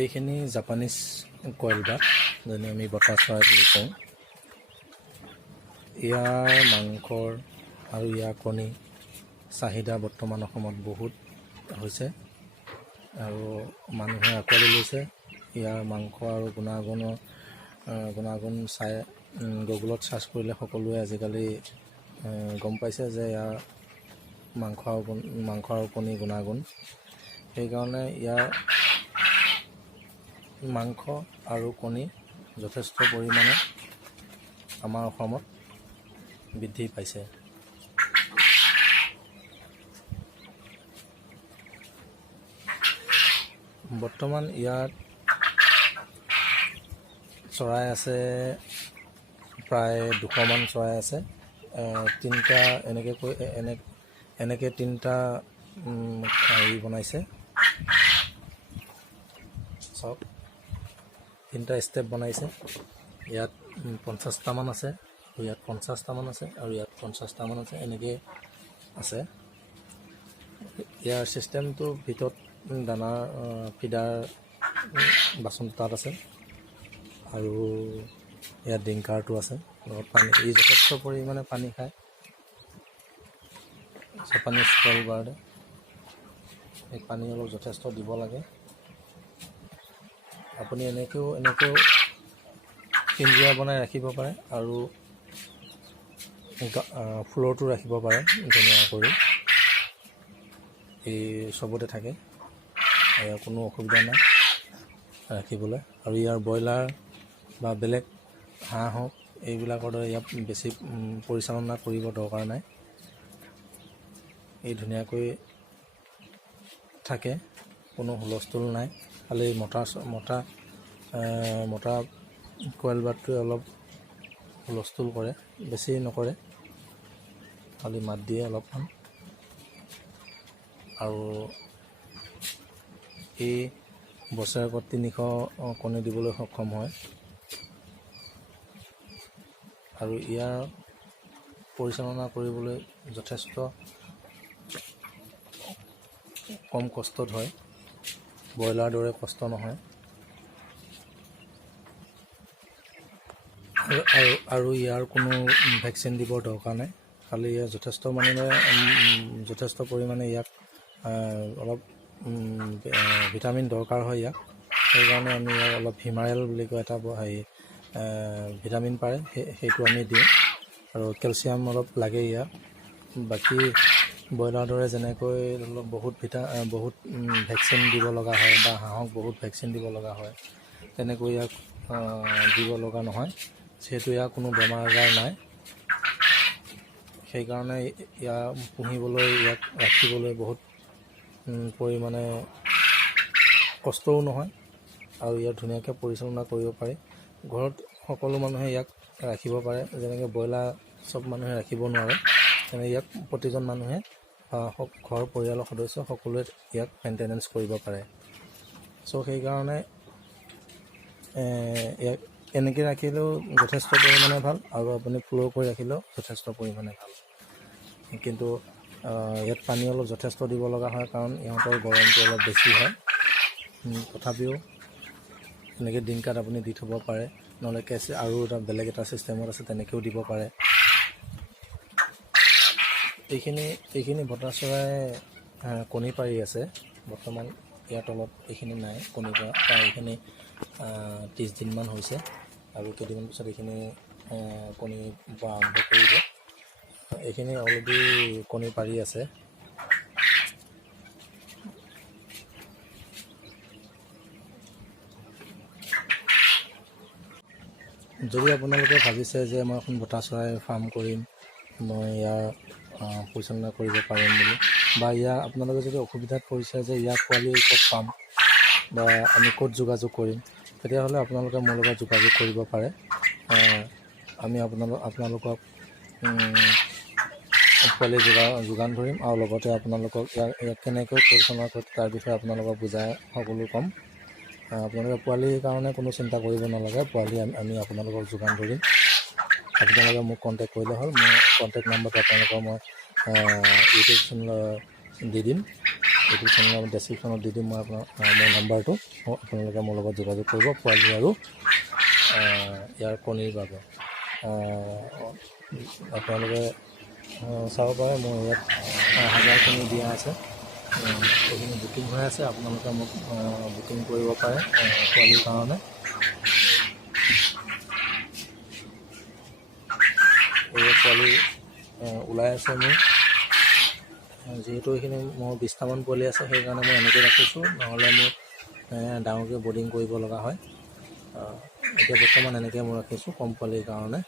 এইখিনি জাপানিজ কইল বাট, যেনে আমি বতা চৰাই বুলি কওঁ। ইয়াৰ মাংসৰ আৰু ইয়াৰ কণী চাহিদা বৰ্তমান অসমত বহুত হৈছে আৰু মানুহে আঁকোৱালি লৈছে। ইয়াৰ মাংস আৰু গুণাগুণ চাই গুগলত চাৰ্চ কৰিলে সকলোৱে আজিকালি গম পাইছে যে ইয়াৰ মাংস আৰু কণী গুণাগুণ। সেইকাৰণে ইয়াৰ মাংস আৰু কণী যথেষ্ট পৰিমাণে আমাৰ অসমত বৃদ্ধি পাইছে। বৰ্তমান ইয়াত চৰাই আছে প্ৰায় 200মান চৰাই আছে। তিনিটা এনেকৈ তিনিটা হেৰি বনাইছে, চব তিনিটা ষ্টেপ বনাইছে। ইয়াত 50টামান আছে, আৰু ইয়াত 50টামান আছে, আৰু ইয়াত 50টামান আছে, এনেকৈ আছে। ইয়াৰ ছিষ্টেমটো ভিতৰত দানাৰ ফিডাৰ বাচন তাত আছে, আৰু ইয়াত ড্ৰিংকাৰটো আছে লগত পানী। ই যথেষ্ট পৰিমাণে পানী খায়। জাপানিজ কইল বাৰ্ডে এই পানী অলপ যথেষ্ট দিব লাগে। আপুনি এনেকৈও পিঞ্জিৰা বনাই ৰাখিব পাৰে, আৰু ফ্ল'ৰটো ৰাখিব পাৰে ধুনীয়া কৰি। এই চবতে থাকে, ইয়াৰ কোনো অসুবিধা নাই ৰাখিবলৈ। আৰু ইয়াৰ ব্ৰইলাৰ বা বেলেগ হাঁহ হওক, এইবিলাকৰ দৰে ইয়াত বেছি পৰিচালনা কৰিব দৰকাৰ নাই। এই ধুনীয়াকৈ থাকে, কোনো হুলস্থুল নাই। খালি মতা কইল বাৰ্ডটোৱে অলপ হুলস্থুল কৰে, বেছি নকৰে, খালি মাত দিয়ে অলপমান। আৰু এই বছৰেকত 300 কণী দিবলৈ সক্ষম হয়। আৰু ইয়াৰ পৰিচালনা কৰিবলৈ যথেষ্ট কম কষ্টত হয়, ব্ৰইলাৰ দৰে কষ্ট নহয়। আৰু ইয়াৰ কোনো ভেকচিন দিবৰ দৰকাৰ নাই। খালি ইয়াৰ যথেষ্ট পৰিমাণে ইয়াক অলপ ভিটামিন দৰকাৰ হয় ইয়াক। সেইকাৰণে আমি ইয়াক অলপ হিমাৰেল বুলি কয় এটা হেৰি ভিটামিন পাৰে, সেইটো আমি দিওঁ। আৰু কেলছিয়াম অলপ লাগে ইয়াক। বাকী ব্ৰইলাৰ দৰে যেনেকৈ অলপ বহুত ভেকচিন দিব লগা হয়, বা হাঁহক বহুত ভেকচিন দিব লগা হয়, তেনেকৈ ইয়াক দিব লগা নহয়। যিহেতু ইয়াৰ কোনো বেমাৰ আজাৰ নাই, সেইকাৰণে ইয়াক পুহিবলৈ, ইয়াক ৰাখিবলৈ বহুত পৰিমাণে কষ্টও নহয়, আৰু ইয়াক ধুনীয়াকৈ পৰিচালনা কৰিব পাৰি। ঘৰত সকলো মানুহে ইয়াক ৰাখিব পাৰে। যেনেকৈ ব্ৰইলাৰ চব মানুহে ৰাখিব নোৱাৰে, তেনেকৈ ইয়াক প্ৰতিজন মানুহে ঘৰৰ পৰিয়ালৰ সদস্য সকলোৱে ইয়াক মেইনটেনেঞ্চ কৰিব পাৰে। চ' সেইকাৰণে ইয়াক এনেকৈ ৰাখিলেও যথেষ্ট পৰিমাণে ভাল, আৰু আপুনি ফ্ল' কৰি ৰাখিলেও যথেষ্ট পৰিমাণে ভাল। কিন্তু ইয়াত পানী অলপ যথেষ্ট দিব লগা হয়, কাৰণ ইহঁতৰ গৰমটো অলপ বেছি হয়। তথাপিও এনেকৈ ডিংকাত আপুনি দি থ'ব পাৰে, নহ'লে আৰু বেলেগ এটা ছিষ্টেমত আছে, তেনেকৈও দিব পাৰে। এইখিনি বতা চৰাই কণী পাৰি আছে বৰ্তমান। ইয়াৰ তলত এইখিনি নাই কণী পৰা, প্ৰায় এইখিনি 30 দিনমান হৈছে, আৰু কেইদিনমান পিছত এইখিনি কণী পৰা আৰম্ভ কৰিব। এইখিনি অলৰেডি কণী পাৰি আছে। যদি আপোনালোকে ভাবিছে যে মই এখন বতা চৰাই ফাৰ্ম কৰিম, মই ইয়াৰ পৰিচালনা কৰিব পাৰিম বুলি, বা আপোনালোকে যদি অসুবিধাত পৰিছে যে ইয়াৰ পোৱালি ক'ত পাম বা আমি ক'ত যোগাযোগ কৰিম, তেতিয়াহ'লে আপোনালোকে মোৰ লগত যোগাযোগ কৰিব পাৰে। আমি আপোনালোকক পোৱালি যোগান ধৰিম, আৰু লগতে আপোনালোকক ইয়াক কেনেকৈ পৰিচালনা কৰে তাৰ বিষয়ে আপোনালোকক বুজাই সকলো ক'ম। আপোনালোকে পোৱালিৰ কাৰণে কোনো চিন্তা কৰিব নালাগে, পোৱালি আমি আপোনালোকক যোগান ধৰিম। আপোনালোকে মোক কণ্টেক্ট কৰিলে হ'ল। মোৰ কণ্টেক্ট নম্বৰটো আপোনালোকক মই ইউটিউব চেনেলত দি দিম। ইউটিউব চেনেলৰ ডেছক্ৰিপশ্যনত দি দিম মই মোৰ নাম্বাৰটো, আপোনালোকে মোৰ লগত যোগাযোগ কৰিব পোৱালি আৰু ইয়াৰ কণীৰ বাবে। আপোনালোকে চাব পাৰে মোৰ ইয়াত 1000 কণী দিয়া আছে, এইখিনি বুকিং হৈ আছে। আপোনালোকে মোক বুকিং কৰিব পাৰে পোৱালিৰ কাৰণে। এই পোৱালি ওলাই আছে মোৰ, যিহেতু এইখিনি মোৰ 20টামান পোৱালি আছে, সেইকাৰণে মই এনেকৈ ৰাখিছোঁ, নহ'লে মোৰ ডাঙৰকৈ বৰ্ডিং কৰিব লগা হয়। এতিয়া বৰ্তমান এনেকৈ মই ৰাখিছোঁ কম পোৱালিৰ কাৰণে।